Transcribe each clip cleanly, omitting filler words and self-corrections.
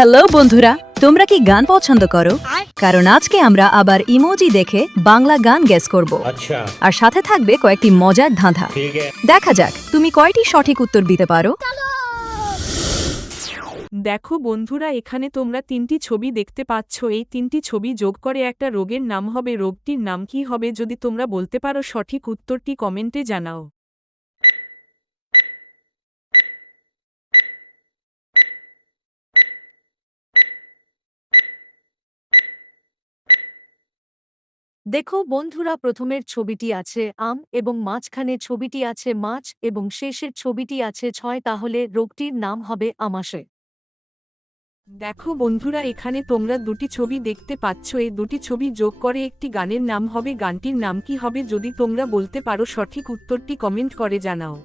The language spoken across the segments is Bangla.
হ্যালো বন্ধুরা, তোমরা কি গান পছন্দ করো? কারণ আজকে আমরা আবার ইমোজি দেখে বাংলা গান গেস করব। আচ্ছা, আর সাথে থাকবে কয়েকটি মজার ধাঁধা। ঠিক আছে। দেখা যাক তুমি কয়টি সঠিক উত্তর দিতে পারো। দেখো বন্ধুরা, এখানে তোমরা তিনটি ছবি দেখতে পাচ্ছ। এই তিনটি ছবি যোগ করে একটা রোগের নাম হবে। রোগটির নাম কি হবে? যদি তোমরা বলতে পারো সঠিক উত্তরটি কমেন্টে জানাও। দেখো বন্ধুরা, প্রথমের ছবিটি আছে আম এবং মাঝখানে ছবিটি আছে মাছ এবং শেষের ছবিটি আছে ৬, তাহলে রোগটির নাম হবে আমাশয়। দেখো বন্ধুরা, এখানে তোমরা দুটি ছবি দেখতে পাচ্ছ। এই দুটি ছবি যোগ করে একটি গানের নাম হবে। গানটির নাম কি হবে? যদি তোমরা বলতে পারো সঠিক উত্তরটি কমেন্ট করে জানাও।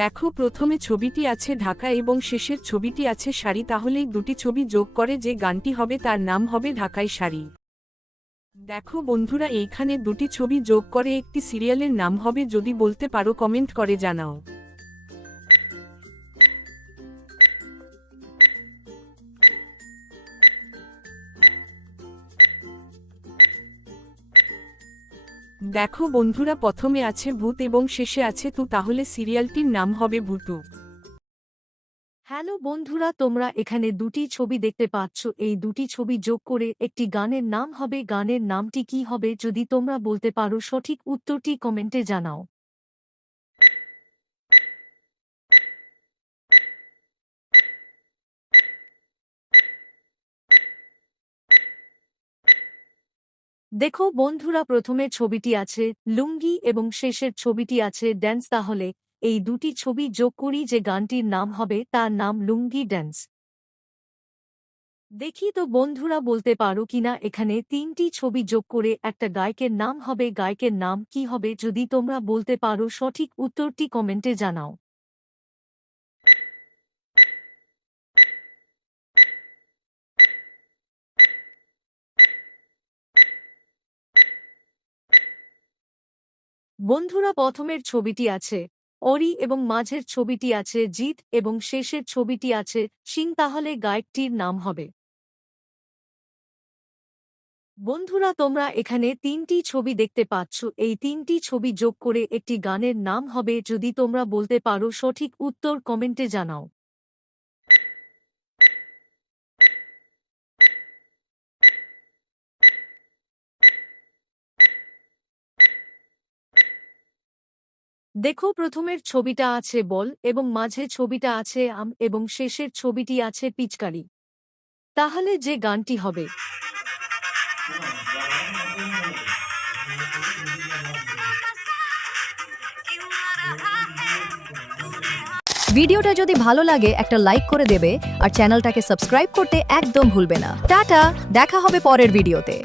দেখো প্রথমে ছবিটি আছে ঢাকা এবং শেষের ছবিটি আছে শাড়ি, তাহলেই দুটি ছবি যোগ করে যে গানটি হবে তার নাম হবে ঢাকাই শাড়ি। দেখো বন্ধুরা, এইখানে দুটি ছবি যোগ করে একটি সিরিয়ালের নাম হবে। যদি বলতে পারো কমেন্ট করে জানাও। দেখো বন্ধুরা, প্রথমে আছে ভূত এবং শেষে আছে তু, তাহলে সিরিয়ালটির নাম হবে ভূতু। হ্যালো বন্ধুরা, তোমরা এখানে দুটি ছবি দেখতে পাচ্ছ। এই দুটি ছবি যোগ করে একটি গানের নাম হবে। গানের নামটি কি হবে? যদি তোমরা বলতে পারো সঠিক উত্তরটি কমেন্টে জানাও। দেখো বন্ধুরা, প্রথমে ছবিটি আছে লুঙ্গি এবং শেষের ছবিটি আছে ড্যান্স, তাহলে এই দুটি ছবি যোগ করি যে গানটির নাম হবে তার নাম লুঙ্গি ড্যান্স। দেখি তো বন্ধুরা বলতে পারো কিনা এখানে তিনটি ছবি যোগ করে একটা গায়কের নাম হবে। গায়কের নাম কি হবে? যদি তোমরা বলতে পারো সঠিক উত্তরটি কমেন্টে জানাও। বন্ধুরা, প্রথমের ছবিটি আছে অরি এবং মাঝের ছবিটি আছে জিৎ এবং শেষের ছবিটি আছে সিং, তাহলে গায়কটির নাম হবে। বন্ধুরা, তোমরা এখানে তিনটি ছবি দেখতে পাচ্ছ। এই তিনটি ছবি যোগ করে একটি গানের নাম হবে। যদি তোমরা বলতে পারো সঠিক উত্তর কমেন্টে জানাও। দেখো প্রথমের ছবিটা আছে বল এবং মাঝে ছবিটা আছে আম এবং শেষের ছবিটি আছে পিচকারি, তাহলে যে গানটি হবে। ভিডিওটা যদি ভালো লাগে একটা লাইক করে দেবে আর চ্যানেলটাকে সাবস্ক্রাইব করতে একদম ভুলবে না। টাটা, দেখা হবে পরের ভিডিওতে।